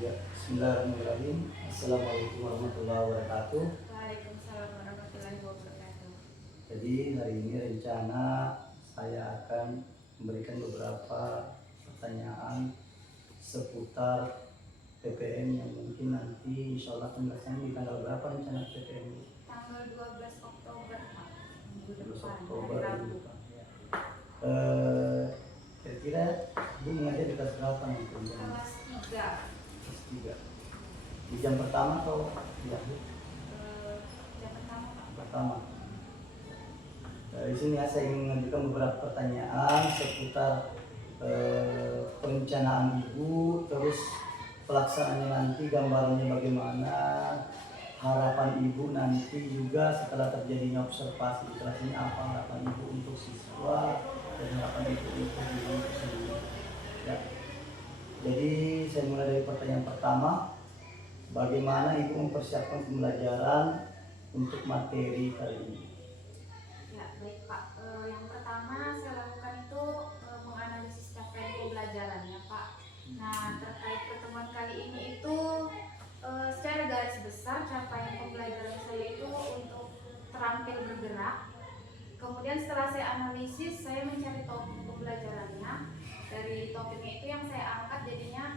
Ya, bismillahirrahmanirrahim. Assalamualaikum warahmatullahi wabarakatuh. Waalaikumsalam warahmatullahi wabarakatuh. Jadi hari ini rencana saya akan memberikan beberapa pertanyaan seputar PPM yang mungkin nanti insya Allah akan dilaksanakan di tanggal berapa rencana PPM? Tanggal 12 Oktober, Pak. Minggu 12 depan, Oktober hari minggu Rabu. depan. Ya. Kira-kira Bu mengajar di kelas berapa nanti? Kelas 3. Kelas 3. Di jam pertama atau di akhir? Jam pertama, Pak. Pertama. Di sini saya ingin mengajukan beberapa pertanyaan seputar perencanaan ibu, terus pelaksanaannya nanti, gambarannya bagaimana, harapan ibu nanti juga setelah terjadinya observasi di kelas ini, apa harapan ibu untuk siswa dan harapan ibu untuk diri itu sendiri. Ya. Jadi saya mulai dari pertanyaan pertama, bagaimana ibu mempersiapkan pembelajaran untuk materi kali ini? Ya, baik Pak. Yang pertama saya lakukan itu menganalisis capaian pembelajarannya, Pak. Nah, terkait pertemuan kali ini itu secara garis besar capaian pembelajaran saya itu untuk terampil bergerak. Kemudian setelah saya analisis, saya mencari topik pembelajarannya. Dari topiknya itu yang saya angkat jadinya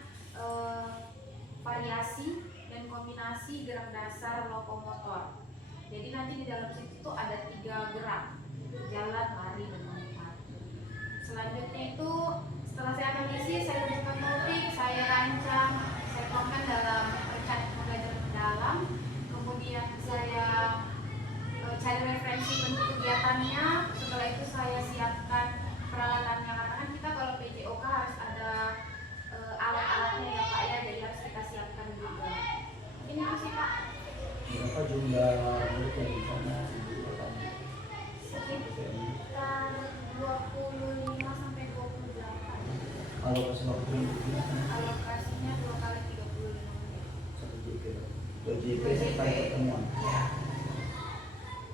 variasi dan kombinasi gerak dasar lokomotor. Jadi nanti di dalam situ tuh ada 3 gerak, jalan, lari, dan lompat. Selanjutnya itu setelah saya analisis, saya tentukan topik, saya rancang, saya tuangkan dalam rencana pembelajaran mendalam. Kemudian saya cari referensi bentuk kegiatannya. Setelah itu saya siapkan peralatannya, karena kan kita kalau PJOK harus ada alat-alatnya ya Pak ya, jadi harus kita siapkan juga. Ini itu sih Pak. Berapa jumlah murid yang di sana ibu akan Sekitar 25 sampai 28. alokasi waktu yang digunakan Alokasinya 2 kali 35 menit. 1 JP 2 JP sampai pertemuan. Ya.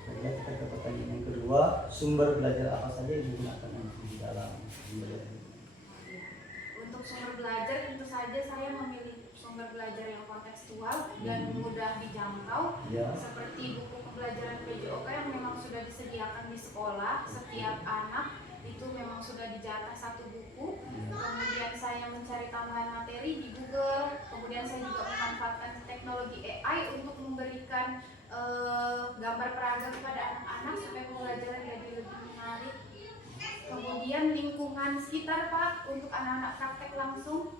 Baiklah, kita ke pertanyaan yang kedua, sumber belajar apa saja yang digunakan nanti di dalam pembelajaran ini? Untuk sumber belajar tentu saja saya memilih sumber belajar yang kontekstual dan mudah dijangkau, Ya. seperti buku pembelajaran PJOK yang memang sudah disediakan di sekolah. Setiap anak itu memang sudah dijatah 1 buku. Kemudian saya mencari tambahan materi di Google. Kemudian saya juga memanfaatkan teknologi AI untuk memberikan gambar peraga kepada anak-anak supaya pembelajaran jadi lebih menarik. Kemudian lingkungan sekitar Pak untuk anak-anak praktek langsung.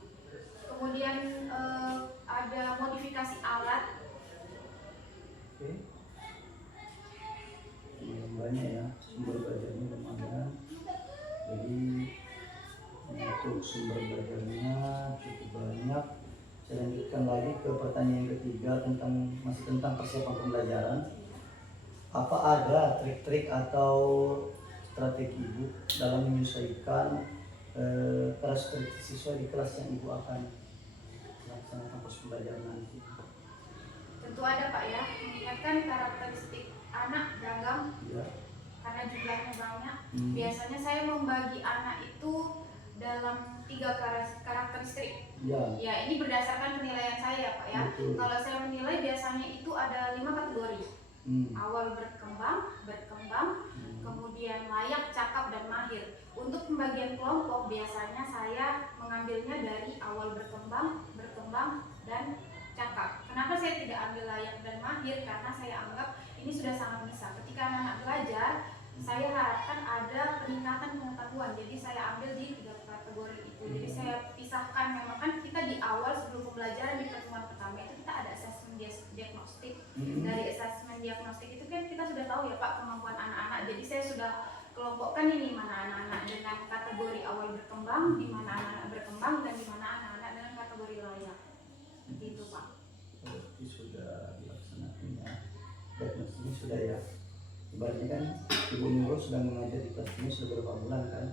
Kemudian ada modifikasi alat. Oke. Yang banyak ya, sumber belajarnya lumayan. Jadi untuk sumber belajarnya cukup banyak. Saya lanjutkan lagi ke pertanyaan yang ketiga masih tentang persiapan pembelajaran. Apa ada trik-trik atau strategi ibu dalam menyesuaikan karakteristik siswa di kelas yang ibu akan laksanakan proses pembelajaran nanti? Tentu ada Pak ya, mengingatkan karakteristik anak beragam Ya. karena jumlahnya banyak. Biasanya saya membagi anak itu dalam 3 karakteristik. Ya, ini berdasarkan penilaian saya Pak ya. Betul. Kalau saya menilai biasanya itu ada 5 kategori. Awal berkembang, kemudian layak, cakap, dan mahir. Untuk pembagian kelompok biasanya saya mengambilnya dari awal berkembang, dan cakap. Kenapa saya tidak ambil layak dan mahir? Karena saya anggap ini sudah sangat bisa. Ketika anak-anak belajar, saya harapkan ada peningkatan pengetahuan. Jadi saya ambil di 3 kategori itu. Jadi saya pisahkan, memang kan kita di awal sebelum pembelajaran di pertemuan pertama itu kita ada asesmen diagnostik. Dari asesmen diagnostik itu kan kita sudah tahu ya Pak kemampuan anak-anak. Jadi saya sudah kelompokkan ini mana anak-anak dengan kategori awal berkembang, di mana anak-anak berkembang, dan di mana anak-anak dengan kategori layak. Gitu Pak. Berarti sudah dilaksanakan ya. Diagnosisnya sudah ya. Ibaratnya kan Ibu Nurul sudah mengajar di kelas ini sudah beberapa bulan kan.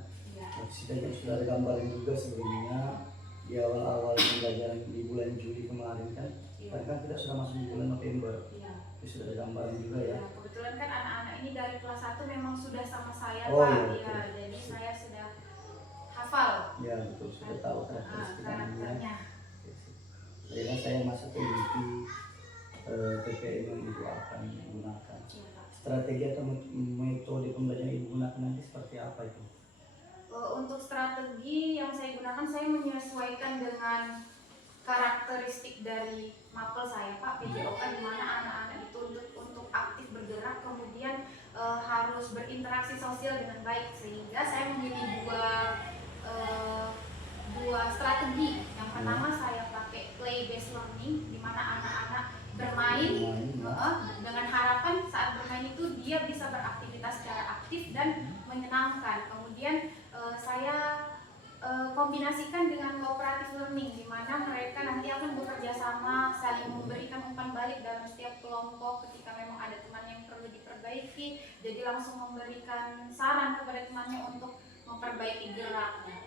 Setidaknya sudah ada gambaran juga sebelumnya di awal-awal pembelajaran di bulan Juli kemarin kan. Kan kita sudah masuk di bulan November. Jadi sudah ada gambaran juga ya. Kebetulan kan anak-anak ini dari kelas 1 memang sudah sama saya Oh, Pak. iya, Jadi saya sudah hafal. Ya betul, sudah tahu karakteristik anaknya. Ya, saya masuk ke inti PPM yang Ibu akan gunakan. Strategi atau metode pembelajaran Ibu gunakan nanti seperti apa itu? Untuk strategi yang saya gunakan, saya menyesuaikan dengan karakteristik dari mapel saya Pak, PJOK, di mana anak-anak itu untuk aktif bergerak, kemudian harus berinteraksi sosial dengan baik, sehingga saya memilih dua strategi. Yang pertama saya pakai play based learning, di mana anak-anak bermain dengan harapan saat bermain itu dia bisa beraktivitas secara aktif dan menyenangkan. Kemudian saya kombinasikan dengan cooperative learning, di mana mereka nanti akan bekerja sama, saling memberikan umpan balik dalam setiap kelompok. Ketika memang ada teman yang perlu diperbaiki, jadi langsung memberikan saran kepada temannya untuk memperbaiki geraknya.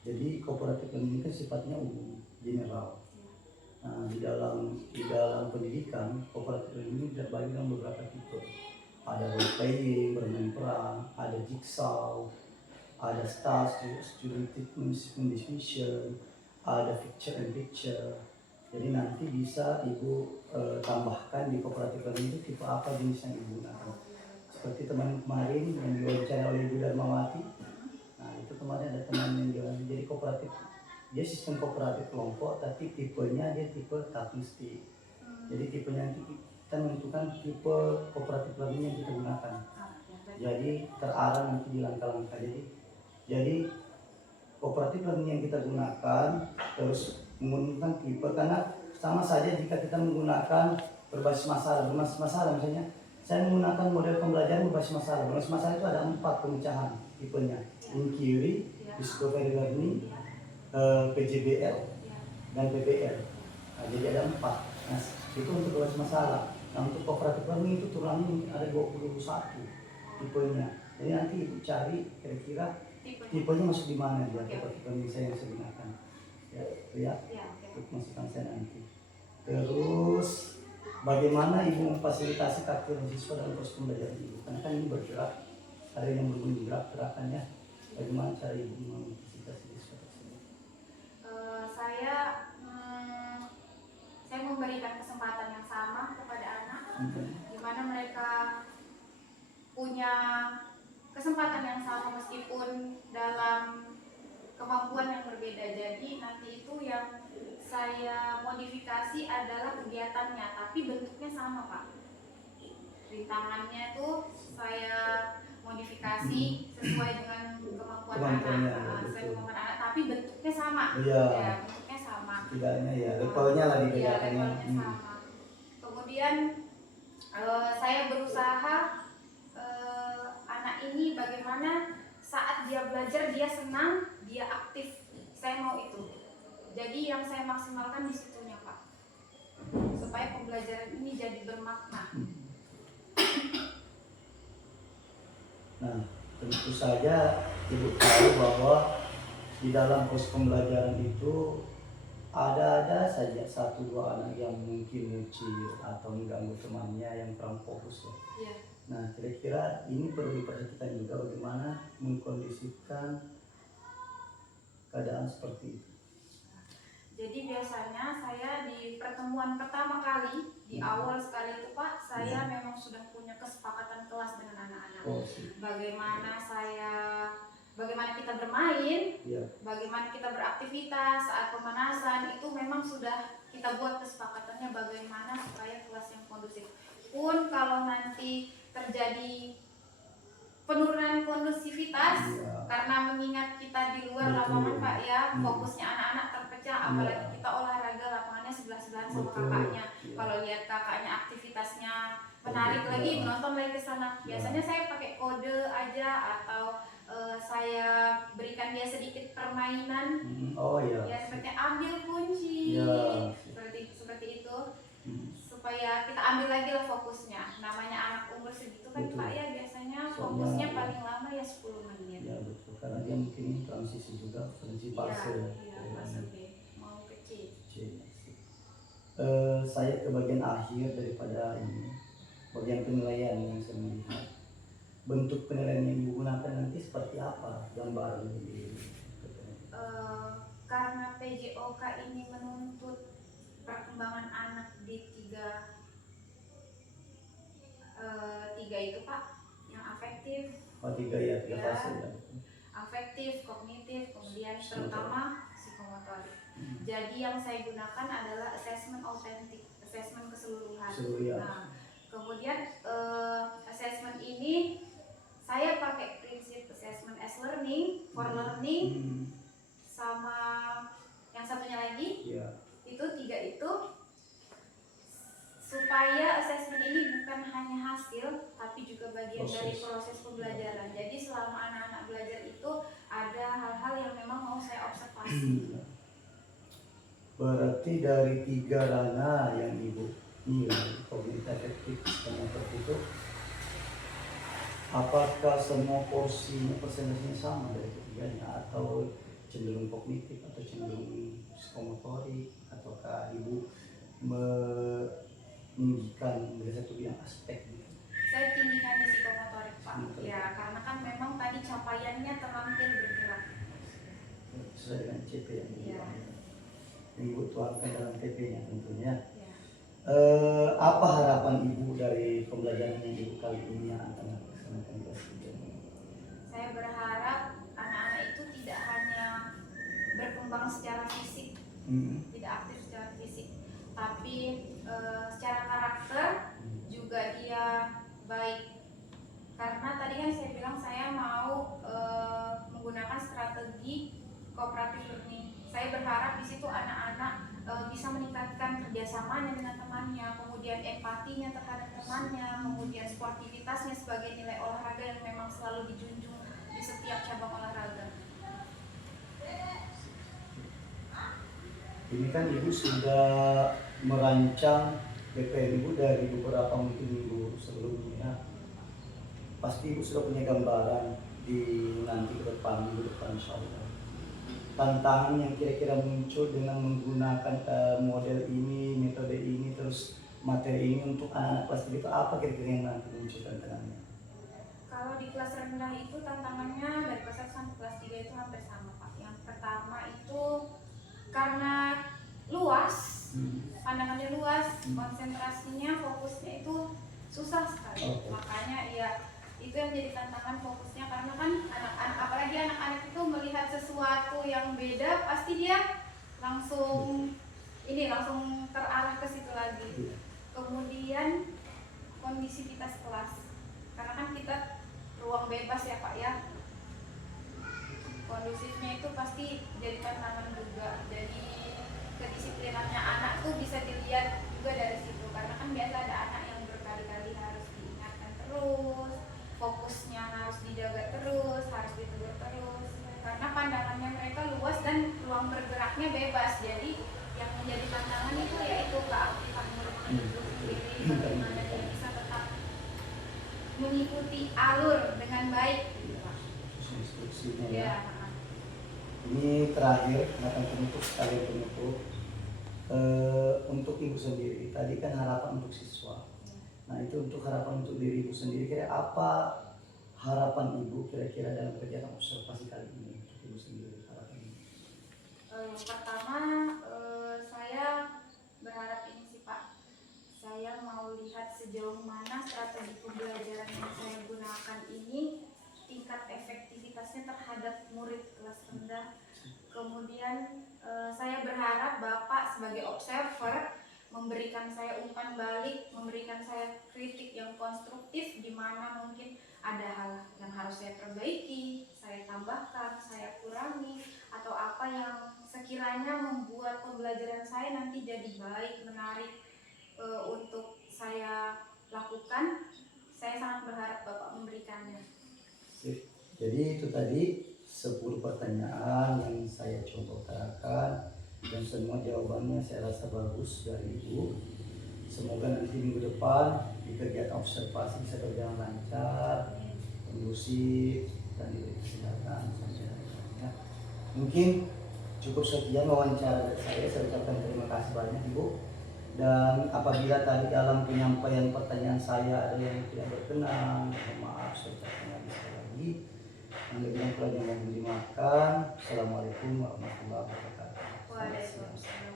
Jadi cooperative learning kan sifatnya umum, general. Nah, di dalam pendidikan, cooperative learning terbagi dalam beberapa tipe. Ada role playing, bermain peran, ada jigsaw, ada student discussion, ada picture and picture. Jadi nanti bisa Ibu tambahkan di cooperative learning itu tipe apa jenis yang Ibu gunakan. Seperti teman kemarin yang diwawancara oleh Ibu Darmawati. Nah, itu kemarin ada teman yang bilang jadi kooperatif. Dia sistem kooperatif kelompok, tapi tipenya dia tipe talking stick. Jadi tipenya nanti kita menentukan tipe kooperatif learning yang kita gunakan. Jadi terarah nanti di langkah-langkah. Jadi kooperatif learning yang kita gunakan terus menggunakan tipe, karena sama saja jika kita menggunakan berbasis masalah misalnya saya menggunakan model pembelajaran berbasis masalah. Berbasis masalah itu ada 4 pemecahan tipenya: inquiry, discovery learning, PJBL, dan PBL. Nah, jadi ada 4. Nah, itu untuk berbasis masalah. Nah, untuk cooperative learning itu turunannya ada 21 tipenya. Jadi nanti Ibu cari kira-kira tipenya masuk di mana dia, cooperative learning saya yang saya gunakan. Ya, untuk masukan saya nanti. Terus bagaimana Ibu memfasilitasi kehadiran siswa dalam proses pembelajaran Ibu? Karena kan ini bergerak, ada yang bergerak gerakannya. Bagaimana cara Ibu memfasilitasi siswa tersebut? Saya memberikan kesempatan yang sama kepada anak, di mana mereka punya kesempatan yang sama meskipun dalam kemampuan yang berbeda. Jadi nanti itu yang saya modifikasi adalah kegiatannya, tapi bentuknya sama Pak. Rintangannya tuh saya modifikasi sesuai dengan kemampuan anak, tapi bentuknya sama. Ya, bentuknya sama. Tidaknya ya, levelnya lah dibedakannya. Sama. Kemudian saya berusaha anak ini bagaimana saat dia belajar dia senang, dia aktif. Saya mau itu. Jadi yang saya maksimalkan di situnya Pak, supaya pembelajaran ini jadi bermakna. Nah, tentu saja Ibu tahu bahwa di dalam proses pembelajaran itu ada saja 1-2 anak yang mungkin muncul atau mengganggu temannya yang kurang fokus ya. Yeah. Nah, kira-kira ini perlu diperhatikan juga bagaimana mengkondisikan keadaan seperti itu. Jadi biasanya saya di pertemuan pertama kali, di awal sekali itu Pak, saya memang sudah punya kesepakatan kelas dengan anak-anak. Bagaimana kita bermain, bagaimana kita beraktivitas saat pemanasan, itu memang sudah kita buat kesepakatannya bagaimana supaya kelas yang kondusif. Pun kalau nanti terjadi penurunan kondusivitas karena mengingat kita di luar lapangan Pak ya, fokusnya anak-anak terpecah, apalagi kita olahraga lapangannya sebelah-sebelahan sama kakaknya. Kalau lihat kakaknya aktivitasnya menarik lagi, menonton lagi ke sana. Biasanya saya pakai kode aja atau saya berikan dia sedikit permainan. Ya seperti ambil kunci, seperti itu. Supaya kita ambil lagi lah fokusnya. Namanya anak umur segitu kan Pak ya, biasanya fokusnya paling lama ya 10 menit. Ya betul, karena dia mungkin transisi juga, transisi fase. Fase B, mau ke C. Saya ke bagian akhir daripada ini, bagian penilaian yang saya melihat. Bentuk penilaian yang Ibu gunakan nanti seperti apa gambaran ini? Karena PJOK ini menuntut Oh, tiga ya, tiga Ya. fase ya. Afektif, kognitif, kemudian terutama psikomotorik. Jadi yang saya gunakan adalah assessment autentik, assessment keseluruhan. Ya. Nah, kemudian assessment ini saya pakai prinsip assessment as learning, for learning, sama yang satunya lagi, itu tiga itu, supaya assessment ini bukan hanya hasil, tapi juga bagian dari proses pembelajaran. Jadi selama anak-anak belajar itu ada hal-hal yang memang mau saya observasi. Berarti dari tiga ranah yang Ibu nilai, kognitif, afektif, sama itu, apakah semua porsinya persentasenya sama dari ketiganya, atau cenderung kognitif atau cenderung psikomotorik, ataukah Ibu meninggikan dari satu bidang aspek gitu? Saya tinggikan di psikomotorik, Pak. Ya, karena kan memang tadi capaiannya terampil bergerak. Sesuai dengan CP yang Ibu tuangkan dalam TP-nya tentunya. Ya. Apa harapan Ibu dari pembelajaran yang Ibu kali ini yang akan dilaksanakan di kelas 3? Saya berharap anak-anak itu tidak hanya berkembang secara fisik, tidak aktif secara fisik, tapi secara karakter juga dia baik. Karena tadi kan saya bilang saya mau menggunakan strategi cooperative learning. Saya berharap di situ anak-anak bisa meningkatkan kerjasamanya dengan temannya, kemudian empatinya terhadap temannya, kemudian sportivitasnya sebagai nilai olahraga yang memang selalu dijunjung di setiap cabang olahraga. Ini kan Ibu sudah merancang BPM Ibu dari beberapa minggu sebelumnya. Pasti Ibu sudah punya gambaran di nanti ke depan, minggu depan insya Allah. Tantangan yang kira-kira muncul dengan menggunakan model ini, metode ini, terus materi ini untuk anak-anak kelas 3 itu apa kira-kira yang nanti muncul tantangannya? Kalau di kelas rendah itu tantangannya dari kelas 1 sampai kelas 3 itu hampir sama, Pak. Yang pertama itu karena luas, pandangannya luas, konsentrasinya, fokusnya itu susah sekali. Makanya ya itu yang jadi tantangan fokusnya, karena kan anak-anak, apalagi anak-anak itu melihat sesuatu yang beda, pasti dia langsung terarah ke situ lagi. Kemudian kondisivitas kelas, karena kan kita ruang bebas ya Pak ya, kondusifnya itu pasti jadi tantangan juga. Jadi kedisiplinannya anak tuh bisa dilihat juga dari situ, karena kan biasa ada anak yang berkali-kali harus diingatkan terus, fokusnya harus dijaga terus, harus ditegur terus, karena pandangannya mereka luas dan ruang bergeraknya bebas. Jadi yang menjadi tantangan itu yaitu keaktifan murid itu sendiri, bagaimana dia bisa tetap mengikuti alur dengan baik. Instruksinya Ya. Ini terakhir, akan penutup sekali penutup. Untuk Ibu sendiri, tadi kan harapan untuk siswa. Nah itu untuk harapan untuk diri Ibu sendiri, kira apa harapan Ibu kira-kira dalam kegiatan observasi kali ini untuk Ibu sendiri harapan? Pertama, saya berharap ini sih Pak, saya mau lihat sejauh mana strategi pembelajaran yang saya gunakan ini tingkat efektivitasnya terhadap murid kelas rendah. Kemudian saya berharap Bapak sebagai observer memberikan saya umpan balik, memberikan saya kritik yang konstruktif, di mana mungkin ada hal yang harus saya perbaiki, saya tambahkan, saya kurangi, atau apa yang sekiranya membuat pembelajaran saya nanti jadi baik, menarik untuk saya lakukan. Saya sangat berharap Bapak memberikannya. Jadi itu tadi 10 pertanyaan yang saya coba utarakan, dan semua jawabannya saya rasa bagus dari Ibu. Semoga nanti minggu depan di kegiatan observasi bisa berjalan lancar, kondusif, dan diberi kesehatan sampai akhirnya. Mungkin cukup sekian wawancara dari saya ucapkan terima kasih banyak Ibu. Dan apabila tadi dalam penyampaian pertanyaan saya ada yang tidak berkenan, mohon maaf, saya ucapkan lagi sekali lagi. Yang lebih yang mohon dimaafkan. Assalamualaikum warahmatullahi wabarakatuh. Waalaikumsalam.